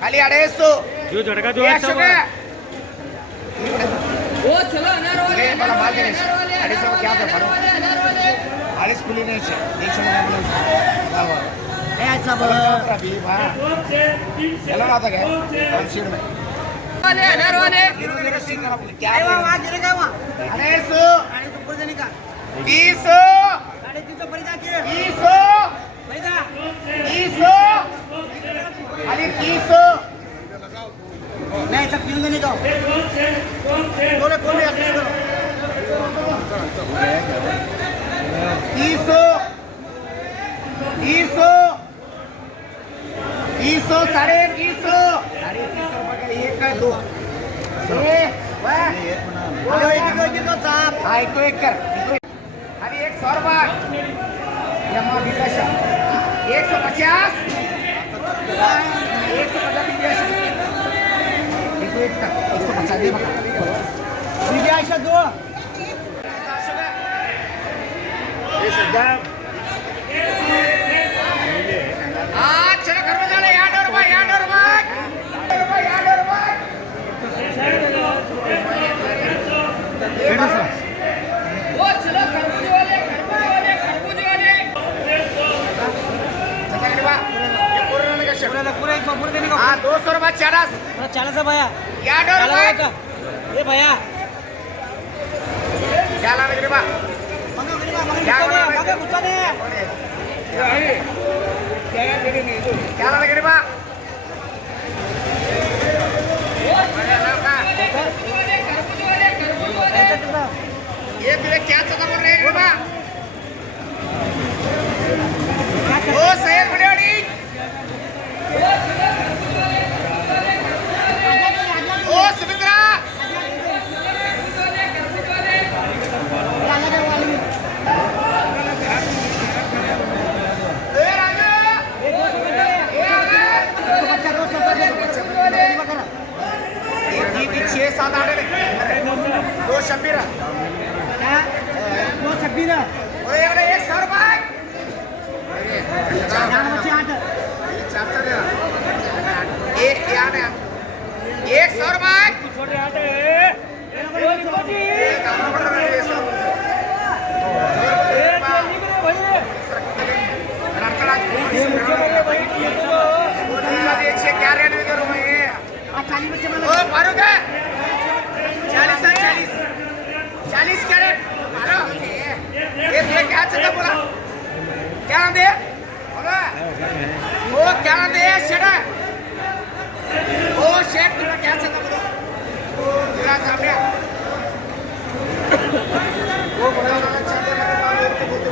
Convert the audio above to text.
खाली 250 जो झटका दो 100 अच्छा वो चलो अनार वाले मला माल दे 250 क्या कर 40 खुली नहीं है 100 में ए सब अभी भाई चलो ना था क्या सीट में वाले अनार वाले क्या है वहां गिरेगा वहां 250 आणि ऊपर देने का 300 350 पड़ी जाके 300 पैसा 300 खाली 300 नहीं सब क्यों देने का बोले कौन है 300 300 साढ़े 300 एक है दो ऐको एक कर आणि 100 रुपये जमा विकास 150 150 दे बघा दो चलो घर में जाना 200 रुपये 200 वो चलो खरबूजे वाले पूरा एक पूरा देने का हाँ 200 रुपये 40 चालीस है भैया 200 रुपये ये भैया क्या लाने के बा मगे गुस्सा दे क्या लाने के बा ये तुझे क्या चला बोल रहे हैं बा ओ सैयद बड़ेवाड़ी ओ सुमित्रा छह सात आठ दो शब्बीरा दो छब्बीस एक 100 रुपये एक 100 रुपये क्या रेट में करूँ मैं मारू क्या 40 क्या रेट ये तुझे क्या चलता बोला क्या नाम दे वो क्या नाम दे शेठ ओ शेठ तुझे क्या चलता बोलो तेरा सामने वो बड़ा वाला चलते मतलब बोलते